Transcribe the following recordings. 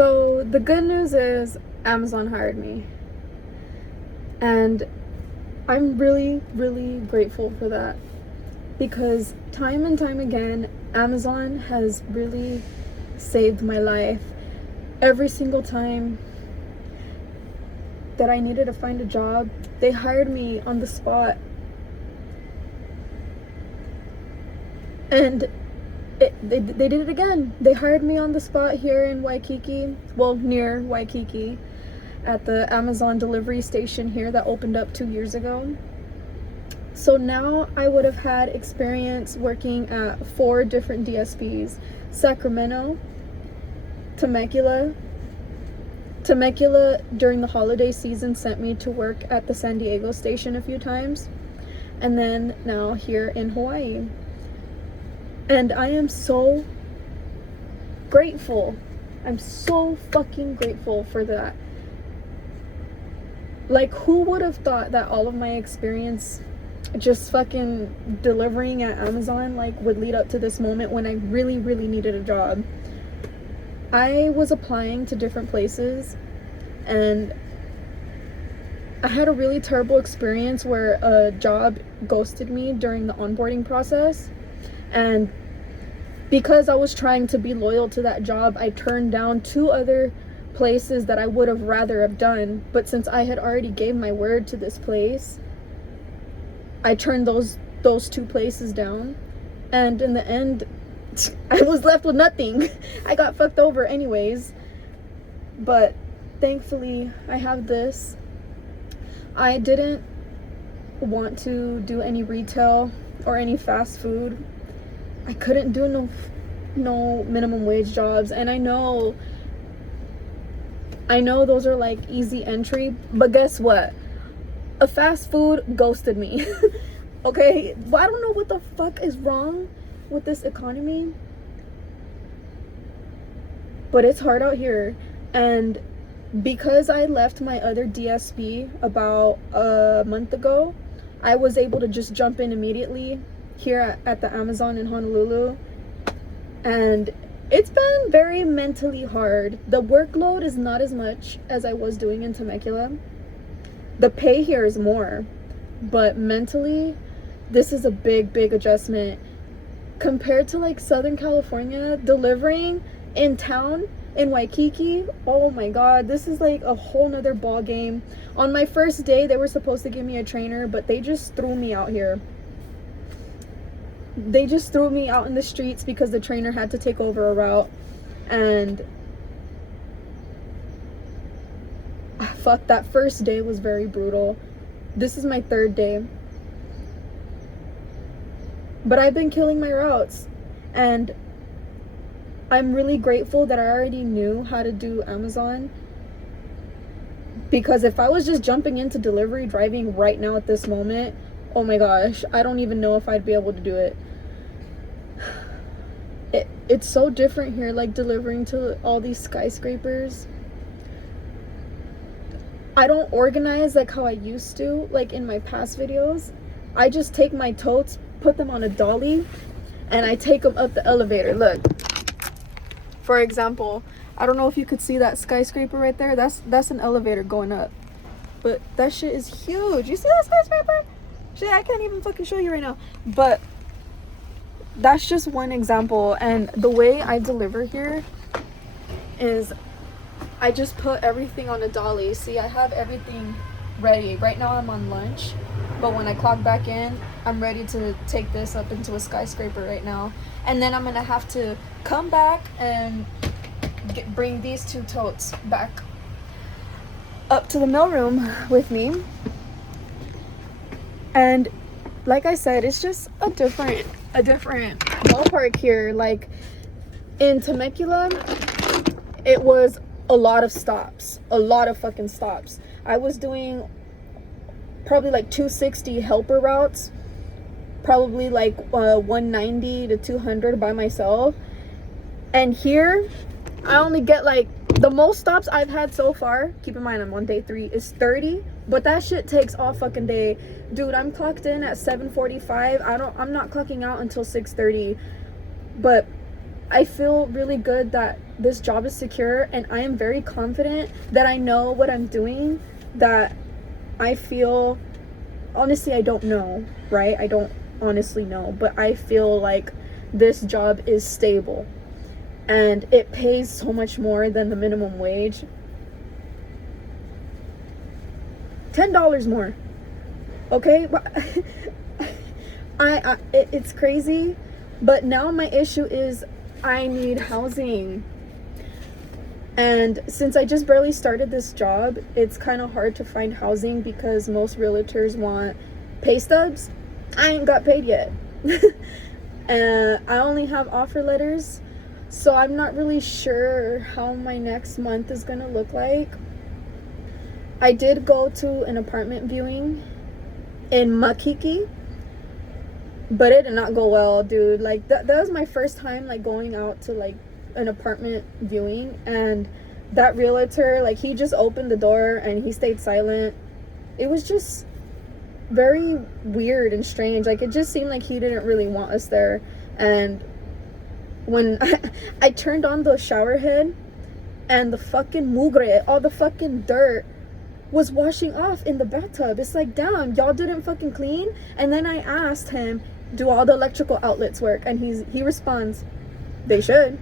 So the good news is Amazon hired me. And I'm really, really grateful for that. Because time and time again, Amazon has really saved my life. Every single time that I needed to find a job, they hired me on the spot. And they did it again. They hired me on the spot here in Waikiki, well, near Waikiki, at the Amazon delivery station here that opened up 2 years ago. So now I would have had experience working at 4 different DSPs: Sacramento, Temecula. Temecula during the holiday season sent me to work at the San Diego station a few times, and then now here in Hawaii. And I am so grateful. I'm so fucking grateful for that. Like, who would have thought that all of my experience just fucking delivering at Amazon like would lead up to this moment when I really, really needed a job. I was applying to different places, and I had a really terrible experience where a job ghosted me during the onboarding process. And because I was trying to be loyal to that job, I turned down 2 other places that I would have rather have done. But since I had already gave my word to this place, I turned those 2 places down. And in the end, I was left with nothing. I got fucked over anyways. But thankfully, I have this. I didn't want to do any retail or any fast food. I couldn't do no minimum wage jobs, and I know those are like easy entry, but guess what? A fast food ghosted me. Okay, well, I don't know what the fuck is wrong with this economy, but it's hard out here. And because I left my other DSP about a month ago, I was able to just jump in immediately here at the Amazon in Honolulu, and it's been very mentally hard. The workload is not as much as I was doing in Temecula. The pay here is more, but mentally, this is a big adjustment compared to like Southern California. Delivering in town in Waikiki, oh my god, this is like a whole nother ball game. On my first day, they were supposed to give me a trainer, but they just threw me out here. They just threw me out in the streets because the trainer had to take over a route. And fuck, that first day was very brutal. This is my 3rd day, but I've been killing my routes, and I'm really grateful that I already knew how to do Amazon, because if I was just jumping into delivery driving right now at this moment, oh my gosh, I don't even know if I'd be able to do it. It's so different here, like delivering to all these skyscrapers. I don't organize like how I used to, like in my past videos. I just take my totes, put them on a dolly, and I take them up the elevator. Look, for example, I don't know if you could see that skyscraper right there. That's an elevator going up, but that shit is huge. You see that skyscraper? Shit, I can't even fucking show you right now. But that's just one example. And the way I deliver here is I just put everything on a dolly. See, I have everything ready. Right now I'm on lunch, but when I clock back in, I'm ready to take this up into a skyscraper right now. And then I'm gonna have to come back and bring these 2 totes back up to the mailroom with me. And like I said, it's just a different ballpark here. Like in Temecula, it was a lot of stops, a lot of fucking stops. I was doing probably like 260 helper routes, probably like 190 to 200 by myself. And here I only get like, the most stops I've had so far, keep in mind I'm on day 3, is 30, but that shit takes all fucking day. Dude, I'm clocked in at 7:45. I'm not clocking out until 6:30. But I feel really good that this job is secure, and I am very confident that I know what I'm doing, that I feel, honestly, I don't know, right? I don't honestly know, but I feel like this job is stable and it pays so much more than the minimum wage. $10 more, okay? It's crazy, but now my issue is I need housing. And since I just barely started this job, it's kind of hard to find housing because most realtors want pay stubs. I ain't got paid yet. And I only have offer letters, so I'm not really sure how my next month is gonna look like. I did go to an apartment viewing in Makiki, but it did not go well, dude. Like that was my first time like going out to like an apartment viewing, and that realtor, like, he just opened the door and he stayed silent. It was just very weird and strange. Like, it just seemed like he didn't really want us there. And when I turned on the shower head, and the fucking mugre, all the fucking dirt was washing off in the bathtub. It's like, damn, y'all didn't fucking clean. And then I asked him, do all the electrical outlets work? And he responds, they should,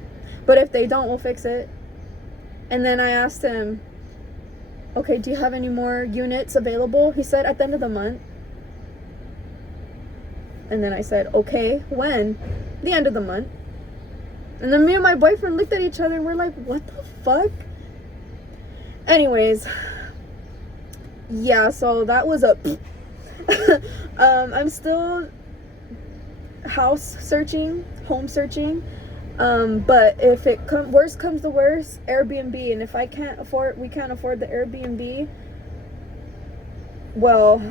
but if they don't, we'll fix it. And then I asked him, okay, do you have any more units available? He said, at the end of the month. And then I said, okay, when? The end of the month. And then me and my boyfriend looked at each other and we're like, what the fuck? Anyways, yeah, so that was a I'm still home searching. But if worst comes to worst, Airbnb. And if we can't afford the Airbnb, well,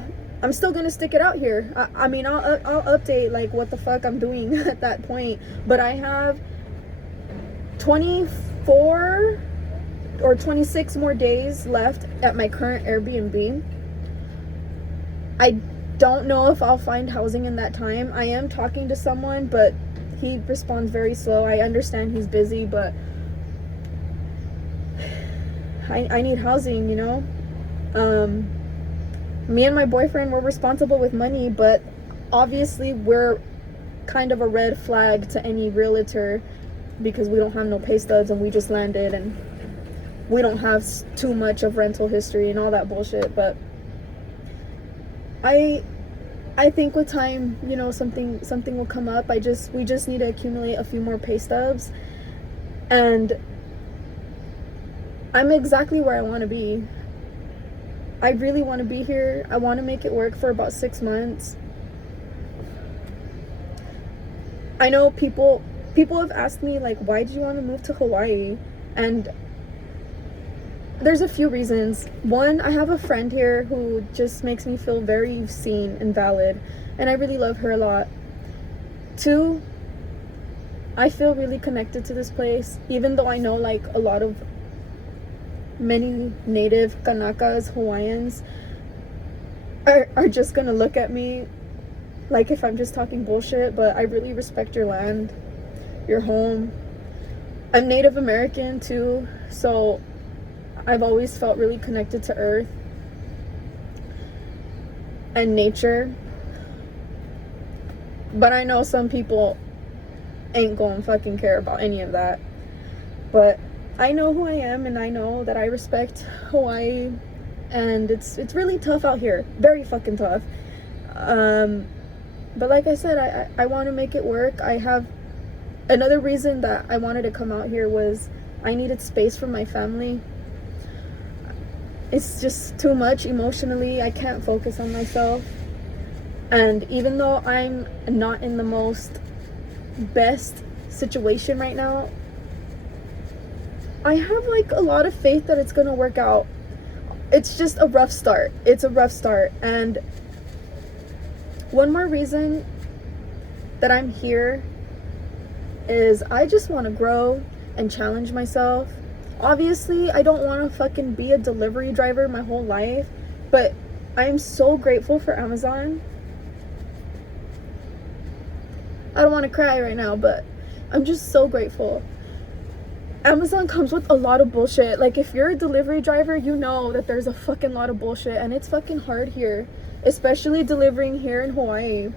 I'm still gonna stick it out here. I mean, I'll update like what the fuck I'm doing at that point. But I have 24 or 26 more days left at my current Airbnb. I don't know if I'll find housing in that time. I am talking to someone, but he responds very slow. I understand he's busy, but I need housing, you know? Me and my boyfriend were responsible with money, but obviously we're kind of a red flag to any realtor because we don't have no pay stubs and we just landed and we don't have too much of rental history and all that bullshit. But I think with time, you know, something will come up. We just need to accumulate a few more pay stubs, and I'm exactly where I want to be. I really want to be here. I want to make it work for about 6 months. I know people have asked me, like, why did you want to move to Hawaii? And there's a few reasons. One, I have a friend here who just makes me feel very seen and valid, and I really love her a lot. Two, I feel really connected to this place, even though I know like many native Kanakas, Hawaiians are just gonna look at me like if I'm just talking bullshit, but I really respect your land, your home. I'm Native American too, so I've always felt really connected to earth and nature. But I know some people ain't gonna fucking care about any of that. But I know who I am, and I know that I respect Hawaii, and it's really tough out here. Very fucking tough. But like I said, I want to make it work. I have another reason that I wanted to come out here was I needed space from my family. It's just too much emotionally. I can't focus on myself. And even though I'm not in the most best situation right now, I have like a lot of faith that it's gonna work out. It's just a rough start. It's a rough start. And one more reason that I'm here is I just want to grow and challenge myself. Obviously, I don't want to fucking be a delivery driver my whole life, but I'm so grateful for Amazon. I don't want to cry right now, but I'm just so grateful. Amazon comes with a lot of bullshit. Like, if you're a delivery driver, you know that there's a fucking lot of bullshit, and it's fucking hard here, especially delivering here in Hawaii.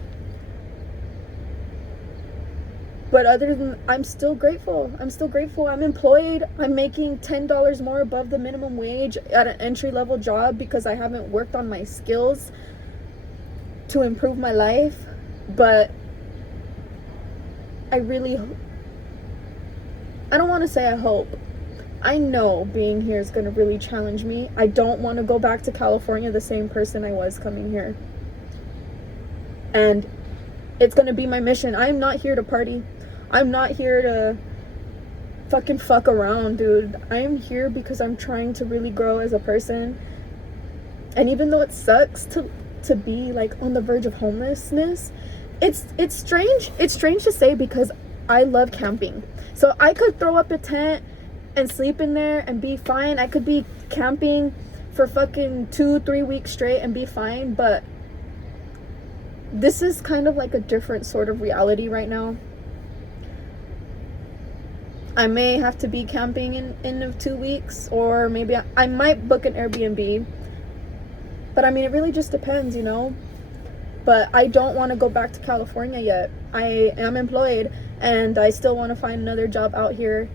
But other than, I'm still grateful. I'm employed. I'm making $10 more above the minimum wage at an entry-level job because I haven't worked on my skills to improve my life. But I don't want to say I hope. I know being here is going to really challenge me. I don't want to go back to California the same person I was coming here. And it's going to be my mission. I'm not here to party. I'm not here to fucking fuck around, dude. I am here because I'm trying to really grow as a person. And even though it sucks to be like on the verge of homelessness, it's strange. It's strange to say because I love camping. So I could throw up a tent and sleep in there and be fine. I could be camping for fucking 2-3 weeks straight and be fine. But this is kind of like a different sort of reality right now. I may have to be camping in 2 weeks, or maybe I might book an Airbnb. But I mean, it really just depends, you know. But I don't want to go back to California yet. I am employed, and I still want to find another job out here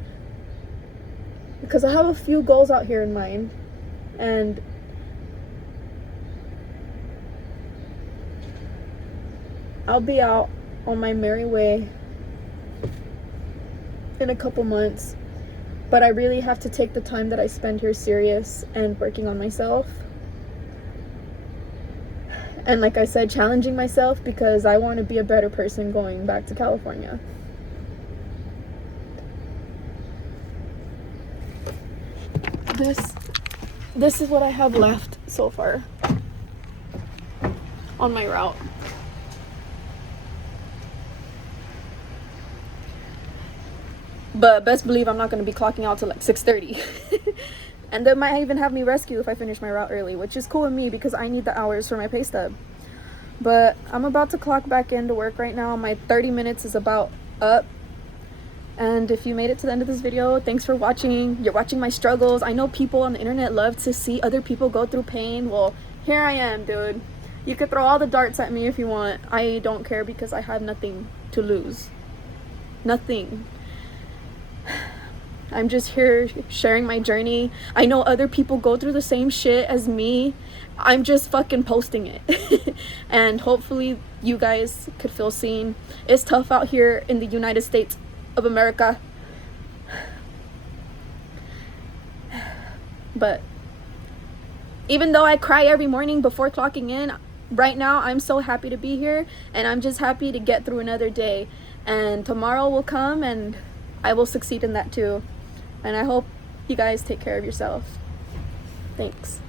because I have a few goals out here in mind. And I'll be out on my merry way in a couple months, but I really have to take the time that I spend here serious and working on myself. And like I said, challenging myself because I want to be a better person going back to California. This is what I have left so far on my route. But best believe I'm not going to be clocking out till like 6:30. And they might even have me rescue if I finish my route early, which is cool with me because I need the hours for my pay stub. But I'm about to clock back into work right now. My 30 minutes is about up. And if you made it to the end of this video, thanks for watching. You're watching my struggles. I know people on the internet love to see other people go through pain. Well, here I am, dude. You could throw all the darts at me if you want. I don't care because I have nothing to lose. Nothing. I'm just here sharing my journey. I know other people go through the same shit as me. I'm just fucking posting it. And hopefully you guys could feel seen. It's tough out here in the United States of America. But even though I cry every morning before clocking in, right now I'm so happy to be here, and I'm just happy to get through another day. And tomorrow will come and I will succeed in that too. And I hope you guys take care of yourself. Thanks.